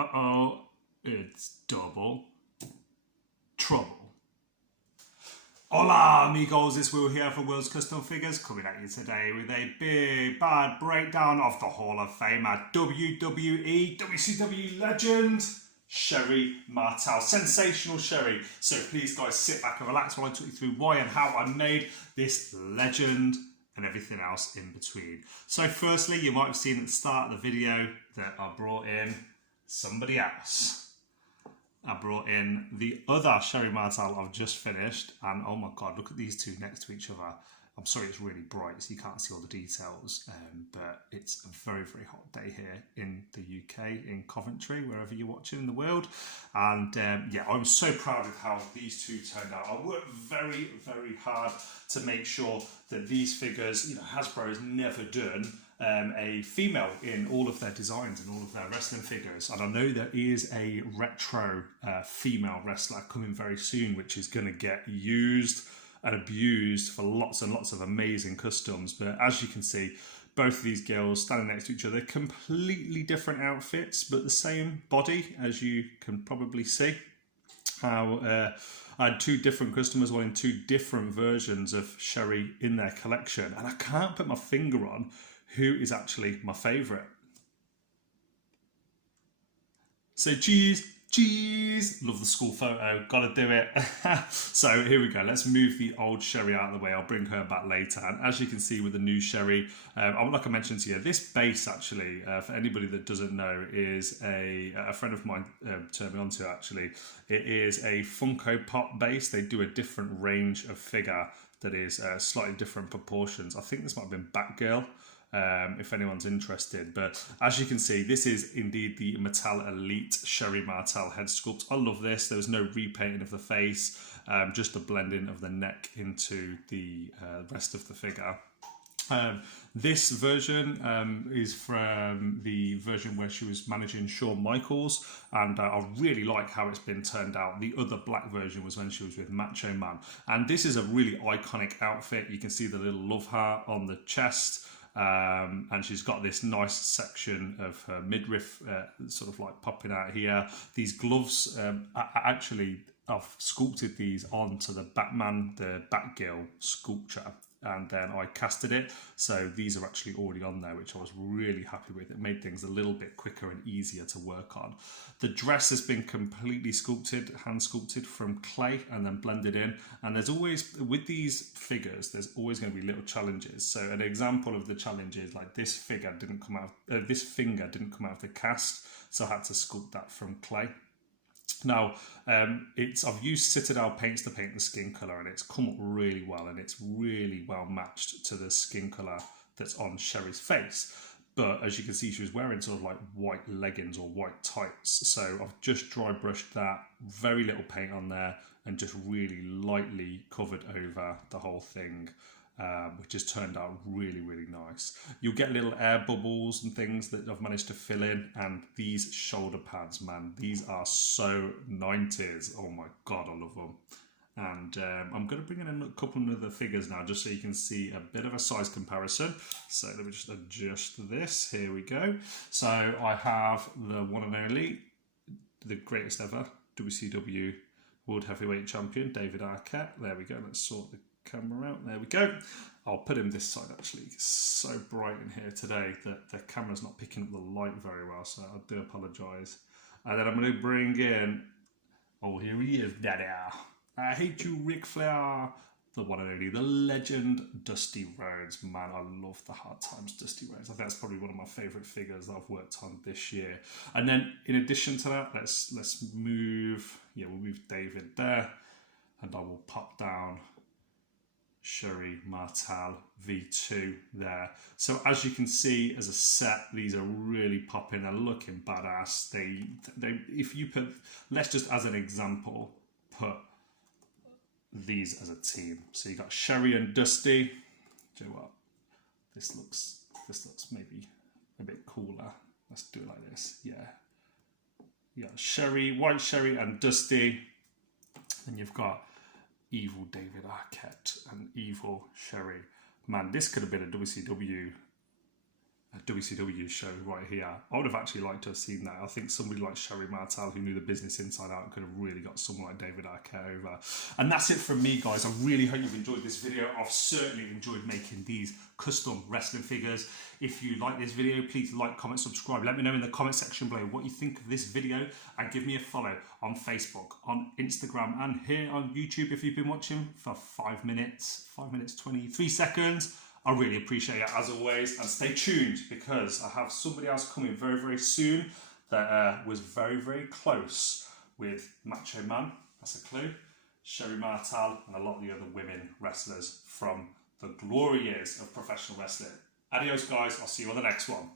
Uh-oh, it's double trouble. Hola amigos, it's Will here for Will's Custom Figures, coming at you today with a big bad breakdown of the Hall of Famer WWE WCW legend Sherri Martel, Sensational Sherri. So please guys sit back and relax while I talk you through why and how I made this legend and everything else in between. So firstly, you might have seen at the start of the video that I brought in somebody else. I brought in the other Sherri Martel I've just finished, and oh my god, look at these two next to each other. I'm sorry it's really bright so you can't see all the details, but it's a very, very hot day here in the UK, in Coventry, wherever you're watching in the world. And yeah, I'm so proud of how these two turned out. I worked very, very hard to make sure that these figures, you know, Hasbro has never done a female in all of their designs and all of their wrestling figures. And I know there is a retro female wrestler coming very soon, which is going to get used and abused for lots and lots of amazing customs. But as you can see, both of these girls standing next to each other, completely different outfits, but the same body, as you can probably see. How I had two different customers wanting two different versions of Sherri in their collection, and I can't put my finger on who is actually my favourite. So cheese, love the school photo, gotta do it. So here we go, let's move the old Sherri out of the way. I'll bring her back later. And as you can see with the new Sherri, like I mentioned to you, this base actually, for anybody that doesn't know, is a friend of mine turned me onto actually. It is a Funko Pop base. They do a different range of figure that is slightly different proportions. I think this might have been Batgirl. If anyone's interested, but as you can see, this is indeed the Mattel Elite Sherri Martel head sculpt. I love this. There was no repainting of the face, just the blending of the neck into the rest of the figure. This version is from the version where she was managing Shawn Michaels, and I really like how it's been turned out. The other black version was when she was with Macho Man, and this is a really iconic outfit. You can see the little love heart on the chest. And she's got this nice section of her midriff sort of like popping out here. These gloves, I've sculpted these onto the Batman, the Batgirl sculpture, and then I casted it. So these are actually already on there, which I was really happy with. It made things a little bit quicker and easier to work on. The dress has been completely sculpted, hand sculpted from clay and then blended in. And there's always, with these figures, there's always going to be little challenges. So an example of the challenge is like this figure didn't come out, this finger didn't come out of the cast, so I had to sculpt that from clay. Now, I've used Citadel paints to paint the skin colour, and it's come up really well, and it's really well matched to the skin colour that's on Sherri's face. But as you can see, she was wearing sort of like white leggings or white tights. So I've just dry brushed that, very little paint on there, and just really lightly covered over the whole thing. Which has turned out really, really nice. You'll get little air bubbles and things that I've managed to fill in, and these shoulder pads, man, these are so 90s. Oh my god, I love them. And I'm going to bring in a couple of other figures now, just so you can see a bit of a size comparison. So let me just adjust this. Here we go. So I have the one and only, the greatest ever WCW World Heavyweight Champion, David Arquette. There we go. Let's sort the camera out. There we go. I'll put him this side actually. It's so bright in here today that the camera's not picking up the light very well, so I do apologise. And then I'm going to bring in, oh, here he is, Daddy. I hate you, Ric Flair. The one and only, the legend, Dusty Rhodes. Man, I love the Hard Times Dusty Rhodes. I think that's probably one of my favourite figures that I've worked on this year. And then in addition to that, let's move, yeah, we'll move David there, and I will pop down Sherri Martel V2 there. So as you can see, as a set, these are really popping. They're looking badass. They if you put, let's just as an example, put these as a team. So you got Sherri and Dusty. Do you know what? This looks maybe a bit cooler. Let's do it like this. Yeah. You got Sherri, white Sherri and Dusty, and you've got evil David Arquette and evil Sherri. Man, this could have been a WCW WCW show right here. I would have actually liked to have seen that. I think somebody like Sherri Martel, who knew the business inside out, could have really got someone like David Arquette over. And that's it from me, guys. I really hope you've enjoyed this video. I've certainly enjoyed making these custom wrestling figures. If you like this video, please like, comment, subscribe. Let me know in the comment section below what you think of this video, and give me a follow on Facebook, on Instagram, and here on YouTube if you've been watching for 5 minutes, 23 seconds. I really appreciate it as always, and stay tuned because I have somebody else coming very, very soon that was very, very close with Macho Man, that's a clue, Sherri Martel, and a lot of the other women wrestlers from the glory years of professional wrestling. Adios guys, I'll see you on the next one.